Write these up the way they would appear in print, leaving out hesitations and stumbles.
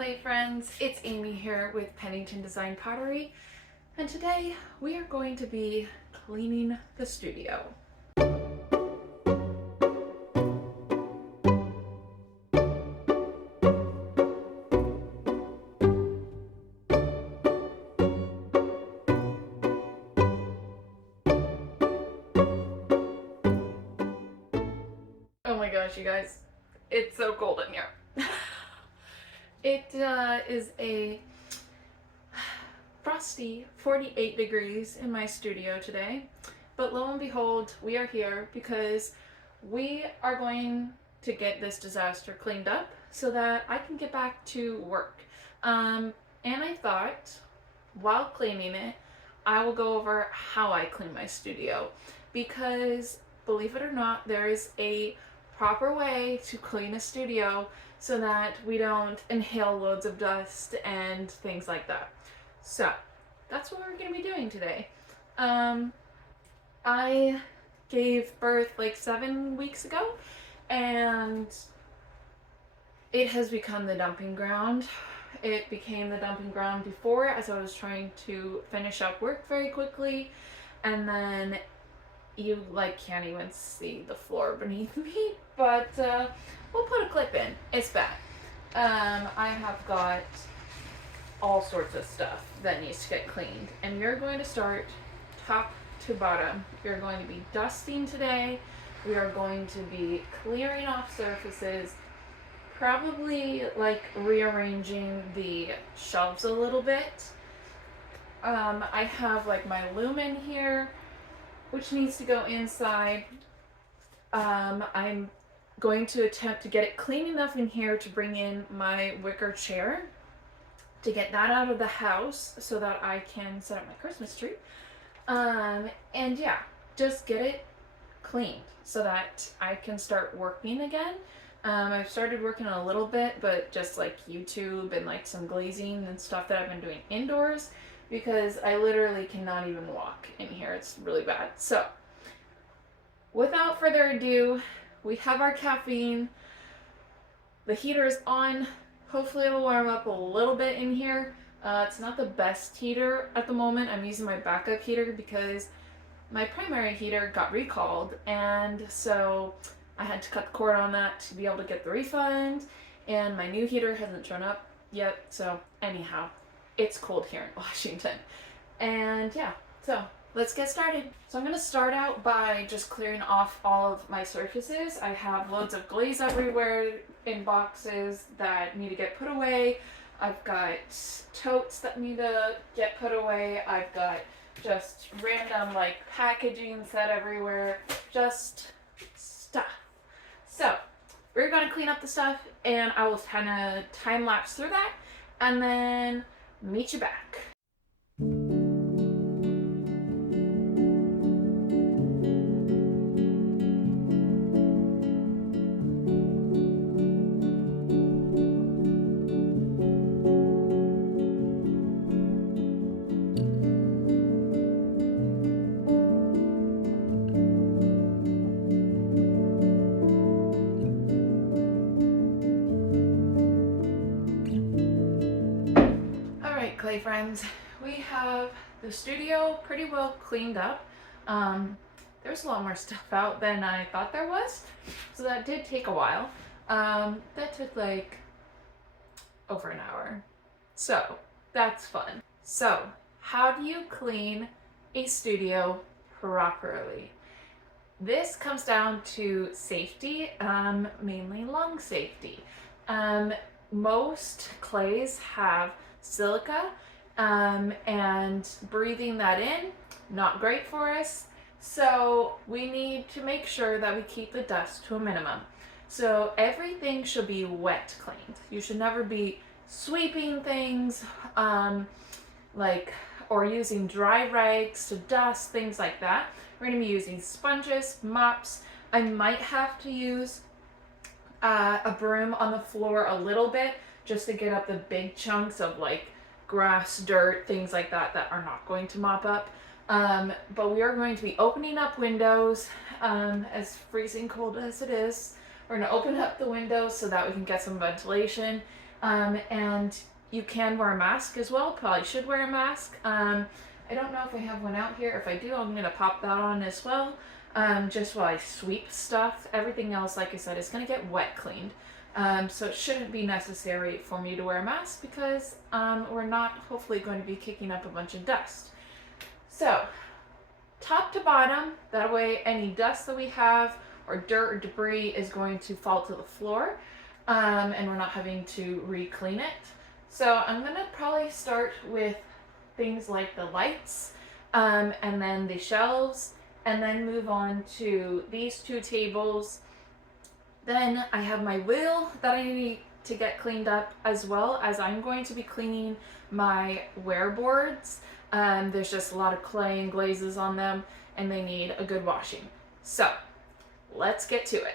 clay friends, it's Amy here with Pennington Design Pottery, and today we are going to be cleaning the studio. Oh my gosh, you guys, it's so cold in here. It is a frosty 48 degrees in my studio today, but lo and behold, we are here because we are going to get this disaster cleaned up so that I can get back to work. And I thought, while cleaning it, I will go over how I clean my studio, because believe it or not, there is a proper way to clean a studio so that we don't inhale loads of dust and things like that. So that's what we're going to be doing today. I gave birth like 7 weeks ago, and it has become the dumping ground. It became the dumping ground before as I was trying to finish up work very quickly, and then you can't even see the floor beneath me, but we'll put a clip in. It's bad. I have got all sorts of stuff that needs to get cleaned, and you're going to start top to bottom. You're going to be dusting today. We are going to be clearing off surfaces, probably rearranging the shelves a little bit. I have my lumen here, which needs to go inside. I'm going to attempt to get it clean enough in here to bring in my wicker chair, to get that out of the house so that I can set up my Christmas tree. And yeah, just get it cleaned so that I can start working again. I've started working a little bit, but just YouTube and some glazing and stuff that I've been doing indoors, because I literally cannot even walk in here. It's really bad. So without further ado, we have our caffeine. The heater is on. Hopefully it'll warm up a little bit in here. It's not the best heater at the moment. I'm using my backup heater because my primary heater got recalled, and so I had to cut the cord on that to be able to get the refund, and my new heater hasn't shown up yet. So anyhow, it's cold here in Washington. And yeah, so let's get started. So I'm going to start out by just clearing off all of my surfaces. I have loads of glaze everywhere in boxes that need to get put away. I've got totes that need to get put away. I've got just random packaging set everywhere, just stuff. So we're going to clean up the stuff, and I will kind of time lapse through that and then meet you back. Clay friends, we have the studio pretty well cleaned up. There's a lot more stuff out than I thought there was, so that did take a while. That took over an hour, so that's fun. So how do you clean a studio properly? This comes down to safety, mainly lung safety. Most clays have silica, and breathing that in, not great for us. So we need to make sure that we keep the dust to a minimum. So everything should be wet cleaned. You should never be sweeping things, or using dry rags to dust, things like that. We're going to be using sponges, mops. I might have to use a broom on the floor a little bit, just to get up the big chunks of grass, dirt, things like that that are not going to mop up. But we are going to be opening up windows, as freezing cold as it is. We're going to open up the windows so that we can get some ventilation. And you can wear a mask as well. Probably should wear a mask. I don't know if I have one out here. If I do, I'm going to pop that on as well. Just while I sweep stuff. Everything else, like I said, is going to get wet cleaned. So it shouldn't be necessary for me to wear a mask because we're not hopefully going to be kicking up a bunch of dust. So top to bottom, that way any dust that we have or dirt or debris is going to fall to the floor, and we're not having to re-clean it. So I'm going to probably start with things like the lights, and then the shelves, and then move on to these two tables. Then I have my wheel that I need to get cleaned up, as well as I'm going to be cleaning my wear boards. There's just a lot of clay and glazes on them, and they need a good washing. So let's get to it.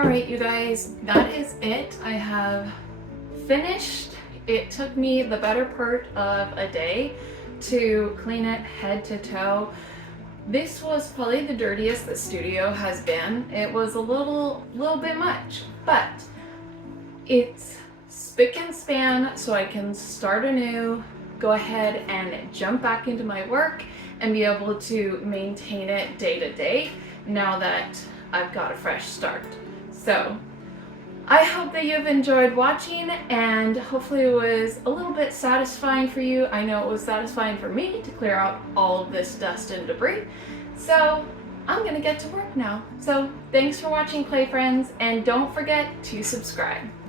Alright, you guys, that is it. I have finished. It took me the better part of a day to clean it head to toe. This was probably the dirtiest the studio has been. It was a little bit much, but it's spick and span so I can start anew, go ahead and jump back into my work and be able to maintain it day to day now that I've got a fresh start. So I hope that you've enjoyed watching, and hopefully it was a little bit satisfying for you. I know it was satisfying for me to clear out all of this dust and debris. So I'm gonna get to work now. So thanks for watching, clay friends, and don't forget to subscribe.